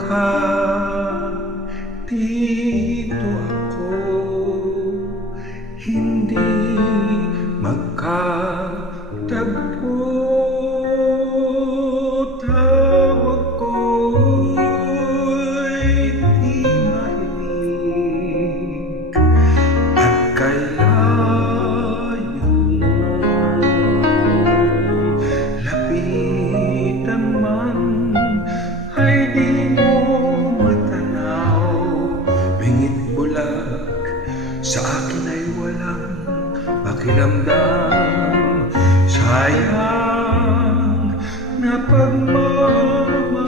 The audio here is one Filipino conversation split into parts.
ka, dito ako, hindi magkatagpo. Tawag ko'y di marinig at kalayo mo. Lapitan man ay di mo matanaw. Bingit bulag sa akin ay walang pakiramdam. Sayang na pagmamahal,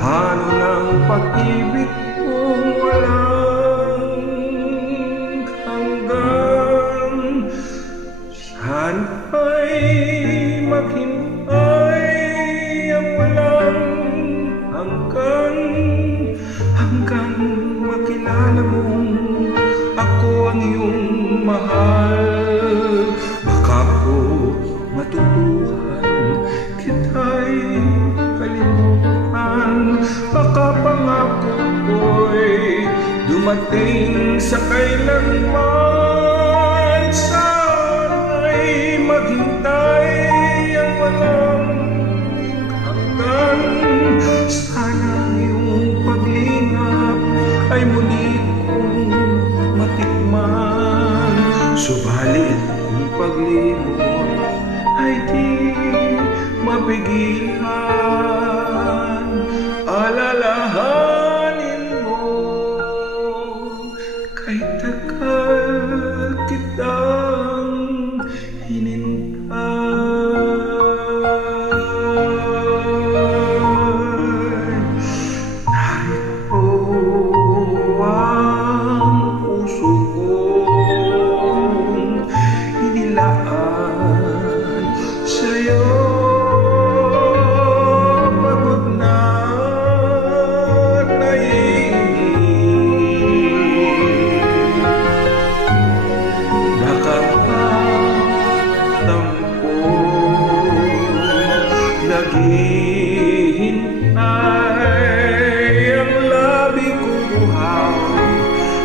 ano ng pag-ibig kung walang hanggan. Sana'y maghintay ang walang hanggan, hanggang makilala mong ako ang iyong mahal. Baka po matutuhan kita'y kalimutan, baka pangako ko'y dumating sa kailanman. Sana'y maghintay ang walang hanggan. Sana ang iyong paglingap ay muli kong matikman. Subalit kung paglimot ay di mapigilan, alalahanin mo kay tagal kitang hinintay. Narito ang puso kong inilaan sa'yo. Pagod na at naiinip, nakatampo, naghihintay ang labi kong uhaw.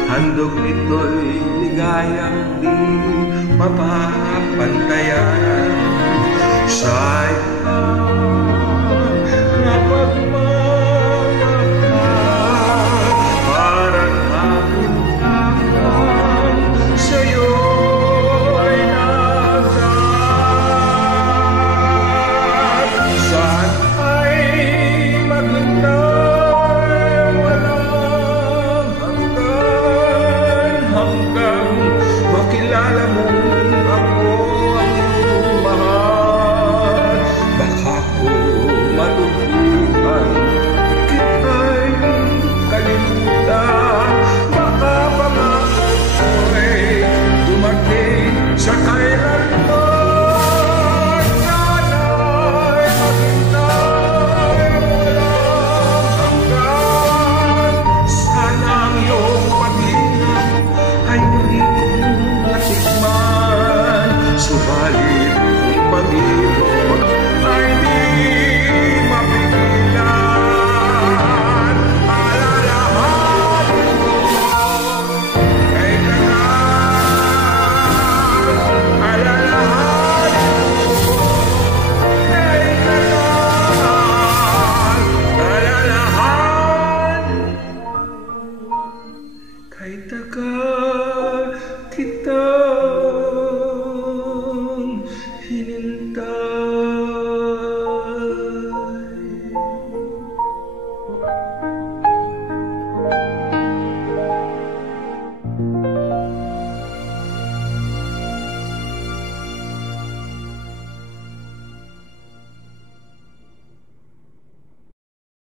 Handog nito'y ligayang di mapapantayan. Sayang